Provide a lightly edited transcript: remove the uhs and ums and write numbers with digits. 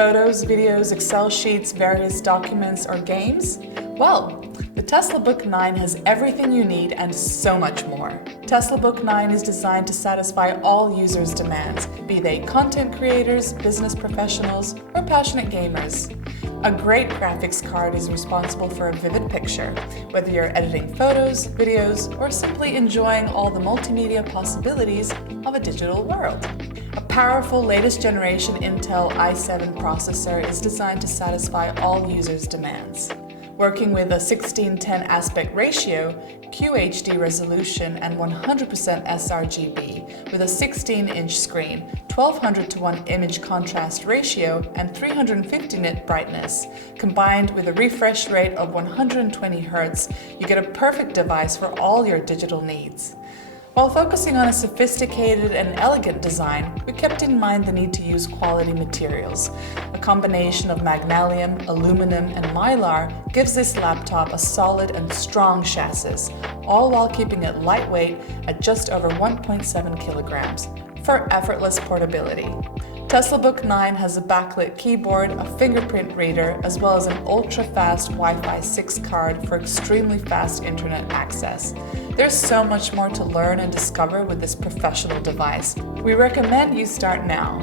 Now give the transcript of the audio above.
photos, videos, Excel sheets, various documents, or games? Well, the TeslaBook 9 has everything you need and so much more. TeslaBook 9 is designed to satisfy all users' demands, be they content creators, business professionals, or passionate gamers. A great graphics card is responsible for a vivid picture, whether you're editing photos, videos, or simply enjoying all the multimedia possibilities of a digital world. A powerful latest generation Intel i7 processor is designed to satisfy all users' demands. Working with a 16:10 aspect ratio, QHD resolution, and 100% sRGB with a 16-inch screen, 1200:1 image contrast ratio, and 350 nit brightness, combined with a refresh rate of 120 Hz, you get a perfect device for all your digital needs. While focusing on a sophisticated and elegant design, we kept in mind the need to use quality materials. A combination of magnesium, aluminum, and mylar gives this laptop a solid and strong chassis, all while keeping it lightweight at just over 1.7 kilograms for effortless portability. TeslaBook 9 has a backlit keyboard, a fingerprint reader, as well as an ultra-fast Wi-Fi 6 card for extremely fast internet access. There's so much more to learn and discover with this professional device. We recommend you start now.